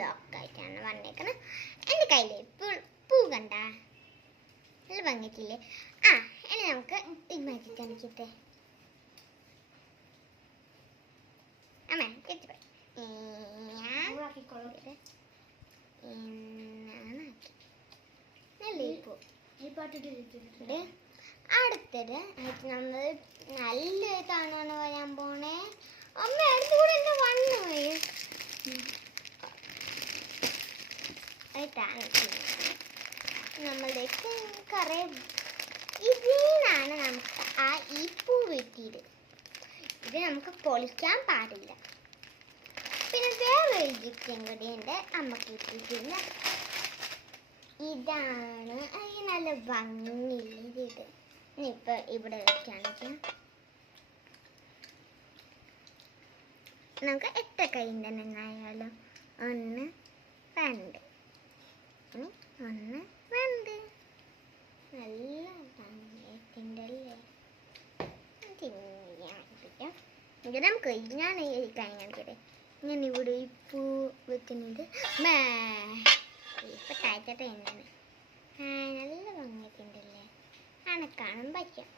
Block ആയിട്ടാണ് വന്നേക്കുന്നത് എന്റെ കയ്യിൽ പൂ പൂ കണ്ട? നല്ല ഭംഗിക്കില്ലേ ആ ഇനി നമുക്ക് മാറ്റി കാണിക്കട്ടെ. അമ്മ തിരിച്ചു അടുത്തത് ആയിട്ട് നമ്മൾ നല്ല തവണയാണ് വരാൻ പോണേ അമ്മ അടുത്ത് കൂടെ എന്റെ വണ്ണു പോയി ആയിട്ടാണ് നമ്മളുടെ കുറേ. ഇതിനാണ് നമുക്ക് ആ ഈ പൂ വെട്ടിയത് ഇത് നമുക്ക് പൊളിക്കാൻ പാടില്ല. പിന്നെ വേറെ ഗിഫ്റ്റും കൂടി ഉണ്ട് അമ്മയ്ക്ക് കിട്ടിയിട്ടില്ല ഇതാണ് അയ്യ നല്ല ഭംഗിയില്ല ഇത്. ഇപ്പൊ ഇവിടെ വെക്കാണെങ്കിൽ നമുക്ക് എത്ര കൈ തന്നെ ആയാലും? ഒന്ന് രണ്ട്. ഇനി ഒന്ന് രണ്ട് നല്ല ഭംഗിയായിട്ടുണ്ട് അല്ലേ തിന്നായിരിക്കാം ഇത് നമുക്ക് ഞാൻ ഈ കൈ കാണിക്കട്ടെ ഞാൻ ഇവിടെ ഈ വെക്കുന്നത്. ഇപ്പൊ എന്നാണ്. നല്ല ഭംഗിയൊക്കെയുണ്ടല്ലേ. ആണ് കാണാൻ പറ്റും.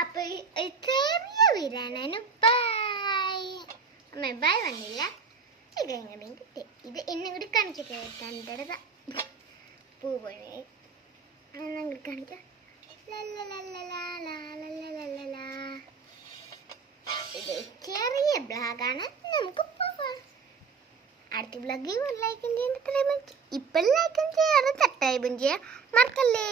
അപ്പൊ ഈ- ഈ ചെറിയ വീരാണ് ബൈ. അമ്മ ബൈ വന്നില്ല. ഇത് ഇത് എന്നെ കൂടി കാണിച്ചിട്ട് കണ്ടടത പൂ പോലെ അങ്ങനെ കൂടി കാണിക്കാം. ഇത് ചെറിയ ബ്ലാഗാണ് നമുക്ക് പോവാം അടുത്ത ബ്ലോഗിൽ ലൈക്കും ചെയ്യാൻ ഇപ്പം ലൈക്കും ചെയ്യാറ് സബ്സ്ക്രൈബും ചെയ്യാൻ മറക്കല്ലേ